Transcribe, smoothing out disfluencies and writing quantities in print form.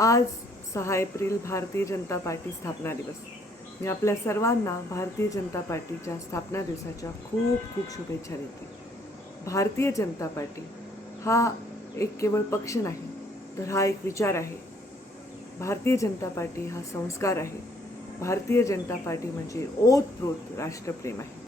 आज 6 April Bharatiya Janata party स्थापना दिवस. मी आपल्या सर्वांना भारतीय जनता पार्टीच्या स्थापना दिवसाच्या खूप खूप शुभेच्छा देते. भारतीय जनता पार्टी हा एक केवळ पक्ष नाही, तर हा एक विचार आहे. भारतीय जनता पार्टी हा संस्कार आहे. भारतीय जनता पार्टी म्हणजे ओतप्रोत राष्ट्रप्रेम आहे.